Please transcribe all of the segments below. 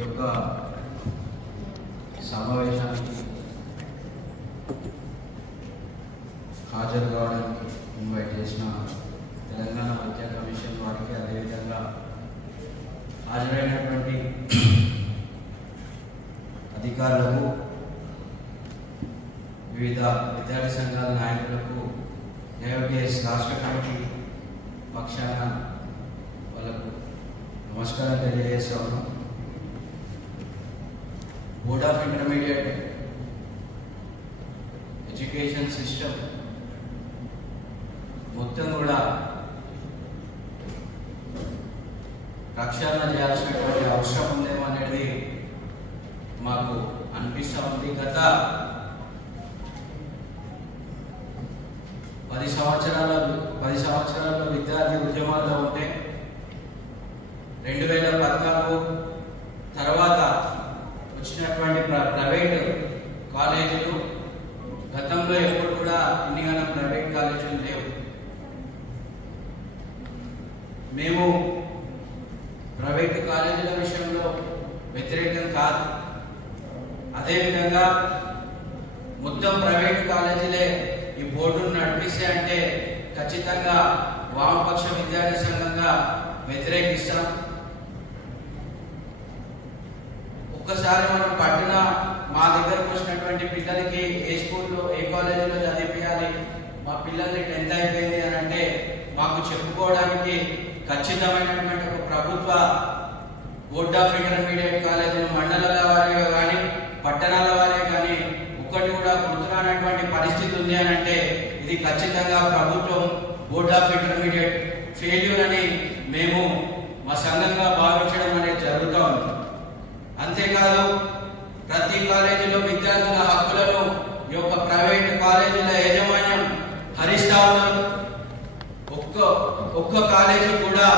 యొక్క సమావేశానికి హాజరు కావడానికి ఇన్వైట్ చేసిన తెలంగాణ విద్యా కమిషన్ వారికి, అదేవిధంగా హాజరైనటువంటి అధికారులకు, వివిధ విద్యార్థి సంఘాల నాయకులకు, ఏఐటిఎస్ రాష్ట్ర కమిటీ పక్షాన వాళ్ళకు నమస్కారం తెలియజేస్తాను. Board of intermediate education system మొత్తం కూడా రక్షణ చేయాల్సినటువంటి అవసరం ఉందేమో అనేది మాకు అనిపిస్తూ ఉంది. గత 10 సంవత్సరాల్లో విద్యార్థి ఉద్యమాల్లో ఉంటే 2014 తర్వాత వచ్చినటువంటి ప్రైవేట్ కాలేజీలు, గతంలో ఎప్పుడు కూడా ఇన్నిగానో ప్రైవేట్ కాలేజీలు లేవు. మేము ప్రైవేట్ కాలేజీల విషయంలో వ్యతిరేకం కాదు. అదేవిధంగా మొత్తం ప్రైవేట్ కాలేజీలే ఈ బోర్డును నడిపిస్తే అంటే ఖచ్చితంగా వామపక్ష విద్యార్థి సంఘంగా వ్యతిరేకిస్తాం. ఒక్కసారి మనం పట్టున మా దగ్గరకు వచ్చినటువంటి పిల్లలకి ఏ స్కూల్లో ఏ కాలేజీలో చదివించాలి, మా పిల్లల్ని 10th అయిపోయింది అని అంటే మాకు చెప్పుకోవడానికి ఖచ్చితమైనటువంటి ఒక ప్రభుత్వ బోర్డ్ ఆఫ్ ఇంటర్మీడియట్ కాలేజీలు మండలాల వారీగా కానీ పట్టణాల వారీగా కానీ ఒక్కటి కూడా గుర్తురానటువంటి పరిస్థితి ఉంది అని అంటే ఇది ఖచ్చితంగా ప్రభుత్వం బోర్డ్ ఆఫ్ ఇంటర్మీడియట్ ఫెయిల్యూర్ అని మేము మా సంఘంగా భావించడం అనేది జరుగుతూ ఉంది. అంతేకాదు, ప్రతి కాలేజీలో విద్యార్థుల హక్కులను ఈ యొక్క ప్రైవేట్ కాలేజీల యాజమాన్యం హరిస్తా ఉన్నారు. ఒక్క కాలేజీ కూడా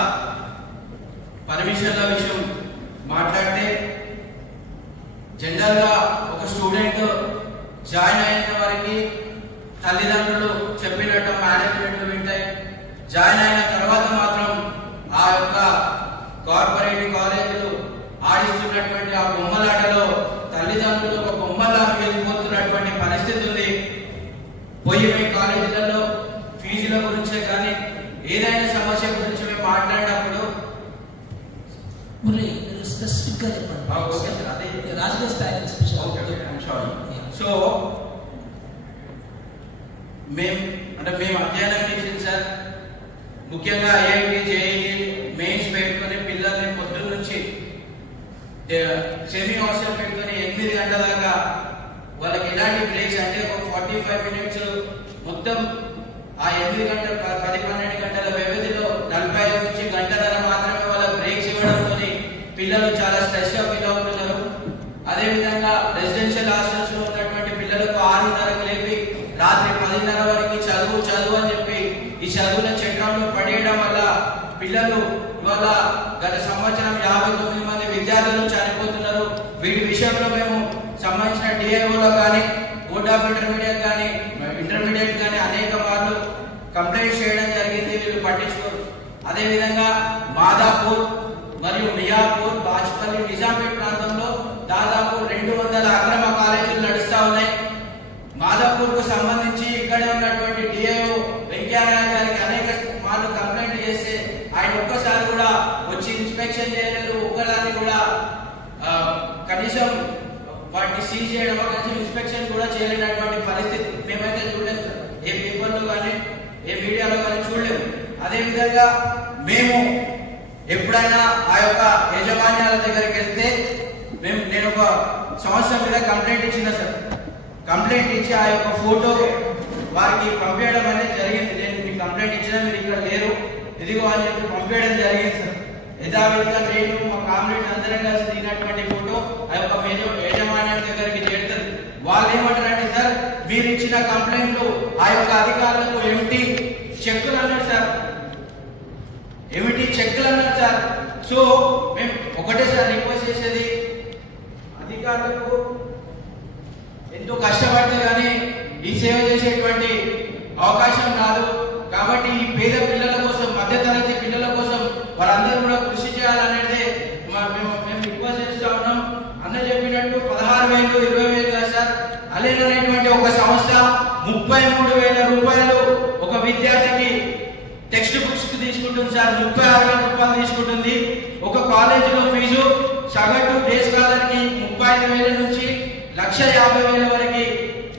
పర్మిషన్ల విషయం మాట్లాడితే జనరల్ గా ఒక స్టూడెంట్ జాయిన్ అయిన వారికి తల్లిదండ్రులు చెప్పినట్టు మేనేజ్మెంట్లు వింటాయి. జాయిన్ అయిన తర్వాత మాత్రం ఆ యొక్క కార్పొరేట్ కాలేజీలు ఆడిస్తున్నటువంటి ఆ బొమ్మలాటలో తల్లిదండ్రులు ఒక బొమ్మలాగా వెళ్ళిపోతున్నటువంటి పరిస్థితి ఉంది. పోయి కాలేజీలలో ఫీజుల గురించే కానీ ఏదైనా సమస్య గురించి మేము మాట్లాడినప్పుడు సో మేము అధ్యయనం చేసింది సార్, ముఖ్యంగా ఐఐటి జేఈఈ మెయిన్స్ పెట్టుకుని పిల్లల్ని పొద్దున్న నుంచి సెమీ హాస్టల్ పెట్టుకుని 8 గంటల దాకా వాళ్ళకి ఎలాంటి బ్రేక్స్ అంటే ఒక 45 మినిట్స్ మొత్తం ఆ 8 గంటల 10-12 గంటల వ్యవధిలో 45 నుంచి గంటన్నర మాత్రమే వాళ్ళ బ్రేక్స్ ఇవ్వడంతో పిల్లలు చాలా స్ట్రెస్ గా ఫీల్ అవుతున్నారు. అదేవిధంగా రెసిడెన్షియల్ హాస్టల్స్ లో ఉన్నటువంటి పిల్లలకు 6:30కు లేపి రాత్రి 10:30 వరకు చదువు అని చెప్పి ఈ చదువుల చక్రంలో పడేయడం వల్ల పిల్లలు ఇవాళ గత సంవత్సరం 59 మంది విద్యార్థులు చనిపోతున్నారు. వీటి విషయంలో మేము సంబంధించిన డిఐఓలో కానీ బోర్డ్ ఆఫ్ ఇంటర్మీడియట్ కానీ అనేక మార్లు కంప్లైంట్ చేయడం జరిగింది. వీళ్ళు పట్టించుకోరు. అదేవిధంగా మాదాపూర్ మరియు మియాపూర్, బాజ్పల్లి, నిజాంపేట్ ప్రాంతంలో దాదాపు 200 అక్రమ కాలేజీలు నడుస్తా ఉన్నాయి. మాదాపూర్ కు సంబంధించి ఇక్కడే ఉన్నటువంటి డిఐఓ వెంకయ్యనాయుడు గారికి అనేక మార్లు కంప్లైంట్ చేస్తే ఆయన ఒక్కసారి కూడా వచ్చి ఇన్స్పెక్షన్ చేయలేదు. ఒక్కదాన్ని కూడా కనీసం వాటిని సీజ్ చేయడం కనీసం ఇన్స్పెక్షన్ కూడా చేయలేనటువంటి పరిస్థితి మేమైతే చూడలేదు. ఏ పేపర్లో కానీ ఏ మీడియాలో కానీ చూడలేము. అదేవిధంగా మేము ఎప్పుడైనా ఆ యొక్క యాజమాన్యాల దగ్గరికి వెళ్తే నేను ఒక సంవత్సరం మీద కంప్లైంట్ ఇచ్చిన సార్. కంప్లైంట్ ఇచ్చి ఆ యొక్క ఫోటో వారికి పంపించడం అనేది జరిగింది. నేను మీకు కంప్లైంట్ ఇచ్చినా మీరు ఇక్కడ లేరు, ఇదిగో అని చెప్పి పంపించడం జరిగింది సార్. యథావిధిగా నేను మా కామ్రేడ్ అందరం కలిసి దిగినటువంటి ఫోటో ఆ యొక్క యాజమాన్యం దగ్గరికి చేరుతుంది. వాళ్ళు ఏమంటారంటే సార్, మీరు ఇచ్చిన కంప్లైంట్లు ఆ యొక్క అధికారులకు ఏమిటి చెక్కులు అన్నారు సార్, సో మేము ఒకటేసారి రిక్వెస్ట్ చేసేది, అధికారులకు ఎంతో కష్టపడితే కానీ ఈ సేవ చేసేటువంటి అవకాశం రాదు. కాబట్టి ఈ పేద పిల్లల కోసం, మధ్యతరగతి పిల్లల కోసం వారందరూ కూడా కృషి చేయాలనేది మేము రిక్వెస్ట్ చేస్తా ఉన్నాం. అలెన్ అనేటువంటి ఒక సంస్థ 33,000 రూపాయలు ఒక విద్యార్థికి టెక్స్ట్ బుక్స్ కి తీసుకుంటుంది సార్. 36,000 రూపాయలు తీసుకుంటుంది. ఒక కాలేజీలో ఫీజు సగటు డే స్కాలర్ కి 35,000 నుంచి 1,50,000 వరకు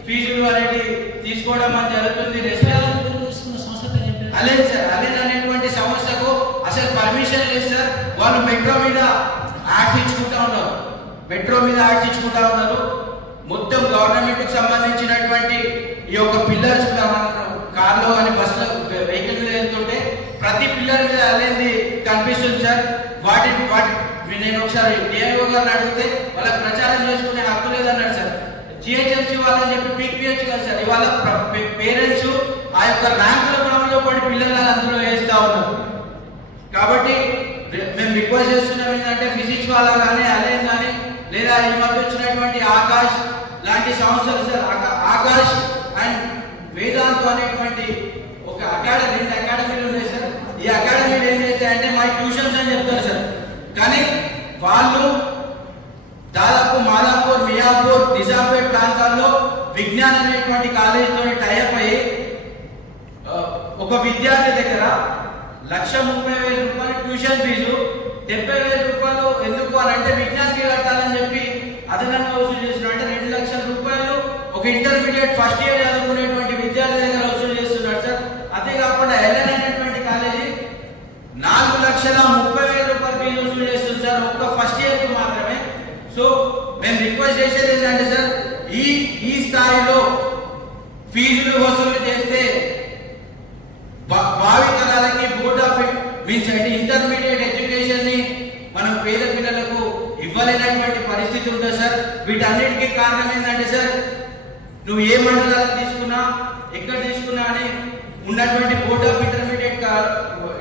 ఫీజులు అనేది తీసుకోవడం అని జరుగుతుంది. అలెన్ సార్, అలెన్ అనేటువంటి సంస్థకు అసలు పర్మిషన్ లేదు సార్. వాళ్ళు మెట్రో మీద యాడ్స్ ఇచ్చుకుంటా ఉన్నారు, మెట్రో మీద యాడ్స్ ఇచ్చుకుంటా ఉన్నారు. మొత్తం గవర్నమెంట్ కి సంబంధించినటువంటి ఈ యొక్క పిల్లర్స్ కార్లో అని బస్సులో వెహికల్ మీద వెళ్తుంటే ప్రతి పిల్లర్ మీద అలెన్ది కనిపిస్తుంది సార్. వాటి నేను ఒకసారి డిఐఓ గారిని అడిగితే వాళ్ళకి ప్రచారం చేసుకునే హక్కు లేదన్నాడు సార్. జిహెచ్ఎంసీ వాళ్ళని చెప్పి పీపీహెచ్ కదా సార్. ఇవాళ పేరెంట్స్ ఆ యొక్క ర్యాంకుల క్రమంలో పడి పిల్లలను అందులో వేస్తా ఉన్నారు. కాబట్టి మేము రిక్వెస్ట్ చేస్తున్నాం ఏంటంటే ఫిజిక్స్ వాళ్ళ కానీ అలెన్ కానీ లేదా ఈ మధ్య వచ్చినటువంటి ఆకాష్ లాంటి సంస్థలు సార్, ఆకాష్ అండ్ వేదాంత్ అనేటువంటి ఒక అకాడమీ, 2 అకాడమీలు ఉన్నాయి సార్. ఈ అకాడమీలు ఏం చేస్తాయంటే మా ట్యూషన్స్ అని చెప్తారు సార్. కానీ వాళ్ళు దాదాపు మాదాపూర్, మియాపూర్, నిజాంపేట్ ప్రాంతాల్లో విజ్ఞాన్ అనేటువంటి కాలేజీతో టైఅప్ అయ్యి ఒక విద్యార్థి దగ్గర 1,30,000 రూపాయలు ట్యూషన్ ఫీజు, 70,000 రూపాయలు ఎందుకు అని అంటే విజ్ఞాన్కి కట్టాలని చెప్పి అదనంగా వసూలు చేస్తున్నారు. అంటే 2 లక్షల రూపాయలు ఒక ఇంటర్మీడియట్ ఫస్ట్ ఇయర్ చదువుకునేటువంటి విద్యార్థి దగ్గర వసూలు చేస్తున్నారు సార్. అదే కాకుండా ఎల్ఎన్ అనేటువంటి కాలేజీ 4,30,000 రూపాయలు ఫీజు వసూలు చేస్తుంది సార్ ఒక్క ఫస్ట్ ఇయర్ కి మాత్రమే. సో మేము రిక్వెస్ట్ చేసేది ఏంటంటే సార్, ఈ స్థాయిలో ఫీజులు వసూలు చేస్తే భావి తరాలకి బోర్డ్ ఆఫ్ మీన్స్ అంటే ఇంటర్మీడియట్ ఎడ్యుకేషన్ ని మనం పేద పిల్లలకు ఇవ్వలేనటువంటి పరిస్థితి ఉంటుంది సార్. వీటన్నిటికీ కారణం ఏంటంటే సార్, నువ్వు ఏ మండలాలు తీసుకున్నా ఎక్కడ తీసుకున్నా అని ఉన్నటువంటి బోర్డ్ ఆఫ్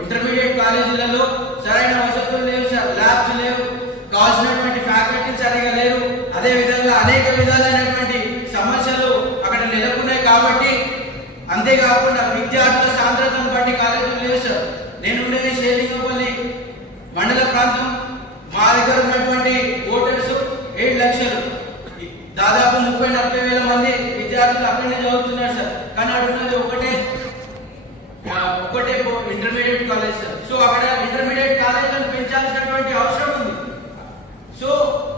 ఇంటర్మీడియట్ కాలేజీలలో సరైన వసతులు లేవు సార్, ల్యాబ్స్ లేవు, కావాల్సినటువంటి ఫ్యాకల్టీ సరిగా లేరు. అదే విధంగా అనేక విధాలైనటువంటి సమస్యలు అక్కడ నెలకొన్నాయి. కాబట్టి అంతేకాకుండా విద్యార్థుల సాంద్రతను బట్టి కాలేజీలు లేవు సార్. నేను ఉండేది షేలింగపల్లి మండల ప్రాంతం. మా దగ్గర ఉన్నటువంటి ఓటర్స్ 7 లక్షలు, దాదాపు 30,000-40,000 మంది విద్యార్థులు అక్కడనే చదువుతున్నారు సార్. కానీ అడుగుతున్నది ఒకటే ఇంటర్మీడియట్ కాలేజ్ సార్. సో అక్కడ ఇంటర్మీడియట్ కాలేజీలను పెంచాల్సినటువంటి అవసరం ఉంది. సో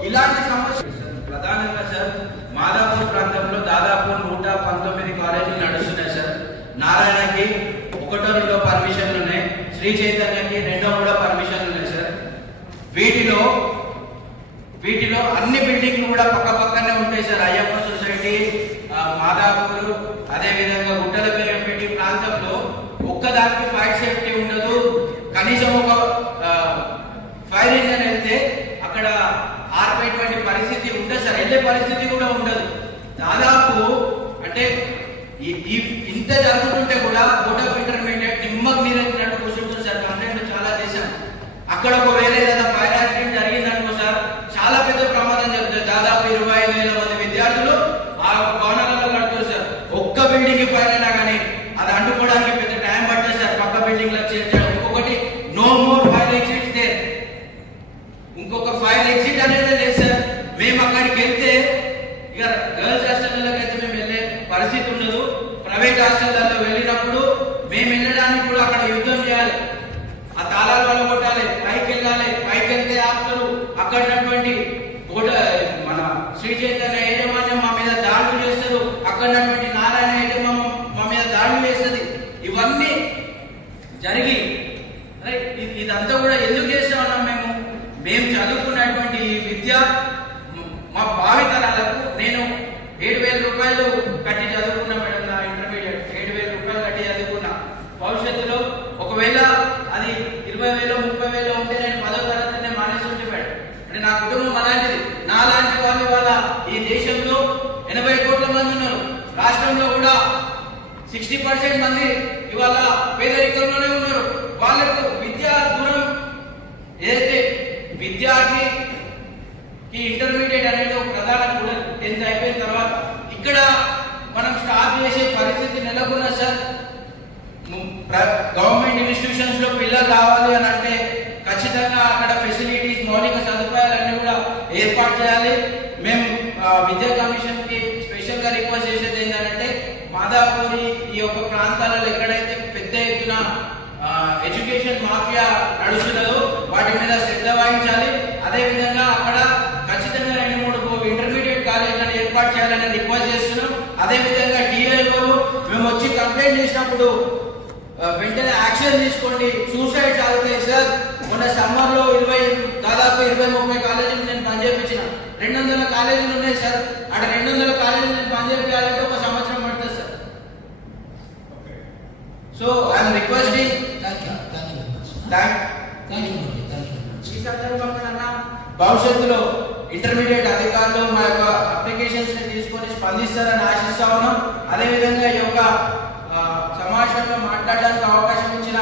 ఇలాంటి సమస్యలు ప్రధానంగా సార్ మాదాపూర్ ప్రాంతంలో దాదాపు 119 కాలేజీలు నడుస్తున్నాయి సార్. నారాయణకి 1-2 పర్మిషన్లు ఉన్నాయి, శ్రీ చైతన్యకి 2 పర్మిషన్లు ఉన్నాయి సార్. వీటిలో అన్ని బిల్డింగ్లు కూడా పక్క పక్కనే ఉంటాయి సార్. అయ్యప్ప సొసైటీ, మాదాపూర్, అదే విధంగా గుట్టలపల్లి ప్రాంతంలో ఒక్కదానికి ఫైర్ సేఫ్టీ ఉండదు. కనీసం ఒక ఫైర్ ఇంజన్ వెళ్తే అక్కడ ఆర్పేటువంటి పరిస్థితి ఉండదు సార్, వెళ్ళే పరిస్థితి కూడా ఉండదు. దాదాపు అంటే ఇంత జరుగుతుంటే కూడా బోర్డ్ ఆఫ్ ఇంటర్మీడియట్ నిమ్మకు నీరెత్తినట్టు కూర్చుంటుంది సార్. కంప్లైంట్ చాలా చేశాం. అక్కడ ఒకవేళ ఏదైనా ఫైర్ యాక్సిడెంట్ జరిగిందనుకో సార్, చాలా పెద్ద ప్రమాదం జరుగుతుంది. దాదాపు 25,000 మంది విద్యార్థులు ఆ భవనాలలో కడుతున్నారు సార్. ఒక్క బిల్డింగ్ కి ఫైర్ అయినా కానీ అది అంటుకోవడానికి పెద్ద టైం పడుతుంది సార్. పక్క బిల్డింగ్ లో చేర్చారు. ఇంకొకటి నో మోర్ ఫైర్ ఎగ్జిట్స్ దే, ఇంకొక ఫైర్ ఎగ్జిట్ అనేది లేదు సార్. మేము అక్కడికి వెళ్తే ఇక గర్ల్స్ హాస్టల్లోకి అయితే మేము వెళ్ళే పరిస్థితి ఉండదు. ప్రైవేట్ హాస్టల్లో వెళ్ళినప్పుడు మేము వెళ్ళడానికి కూడా అక్కడ యుద్ధం చేయాలి. ఆ తాళాలు వల్ల కొట్టాలి, పైకి వెళ్ళాలి. పైకి వెళ్తే ఆపుతారు. అక్కడ మన శ్రీ చైతన్య యాజమాన్యం మా మీద దాడులు చేస్తారు. అక్కడ నారాయణ యాజమాన్యం మా మీద దాడులు చేస్తుంది. ఇవన్నీ జరిగి ఇదంతా కూడా ఎందుకు చేస్తా ఉన్నాం? మేము చదువుకున్నటువంటి ఈ విద్య మా భావి తరాలకు, నేను 7,000 రూపాయలు కట్టి చదువుకున్నా మేడం. నా ఇంటర్మీడియట్ 7,000 రూపాయలు కట్టి చదువుకున్నా. భవిష్యత్తులో ఒకవేళ అది 20,000 30,000 ఉంటే నేను 10వ తరగతినే మానేసి ఉంటే మేడం. అంటే నా కుటుంబం అలాంటిది. నాలాంటి వాళ్ళు ఇవాళ ఈ దేశంలో 80 కోట్ల మంది ఉన్నారు. రాష్ట్రంలో కూడా 60% మంది ఇవాళ పేదరికంలోనే ఉన్నారు. వాళ్ళకు విద్యా దూరం ఏదైతే విద్యార్థికి ఇంటర్మీడియట్ అనేది ఒక ప్రధాన కూడా 10th అయిపోయిన తర్వాత ఇక్కడ మనం స్టార్ట్ చేసే పరిస్థితి నెలకొన్న సార్. గవర్నమెంట్ ఇన్స్టిట్యూషన్స్ లో పిల్లలు రావాలి అని అంటే ఖచ్చితంగా అక్కడ ఫెసిలిటీస్, మౌలిక సదుపాయాలన్నీ కూడా ఏర్పాటు చేయాలి. మేము విద్యా కమిషన్ కి స్పెషల్ స్పెషల్ గా రిక్వెస్ట్ చేసేది ఏంటంటే మాదాపూరి ఈ యొక్క ప్రాంతాలలో ఎక్కడైతే పెద్ద ఎత్తున ఎడ్యుకేషన్ మాఫియా నడుస్తున్నదో వాటి మీద శ్రద్ధ వహించాలి. అదే విధంగా అక్కడ ఖచ్చితంగా 2-3 ఇంటర్మీడియట్ కాలేజీలను ఏర్పాటు చేయాలని రిక్వెస్ట్ చేస్తున్నాం. అదే విధంగా డిఎల్ఓలు మేము వచ్చి కంప్లైంట్ చేసినప్పుడు వెంటనే యాక్షన్ తీసుకోండి. సూసైడ్స్ అవుతాయి సార్. మొన్న సమ్మర్ లో దాదాపు 20-30 కాలేజీలు నేను పనిచేయించిన. 200 కాలేజీలు ఉన్నాయి సార్. అక్కడ 200 కాలేజీలు నేను పనిచేయాలంటే 1 సంవత్సరం పడుతుంది సార్. సో ఐఎమ్ రిక్వెస్టింగ్ ఈ సందర్భంగా భవిష్యత్తులో ఇంటర్మీడియట్ అధికారులు మా యొక్క అప్లికేషన్స్ ని తీసుకొని స్పందిస్తారని ఆశిస్తా ఉన్నాం. అదేవిధంగా ఈ యొక్క సమావేశంలో మాట్లాడడానికి అవకాశం ఇచ్చిన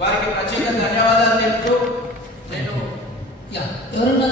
వారికి ప్రత్యేక ధన్యవాదాలు తెలుపుతూ నేను ఎవరన్నా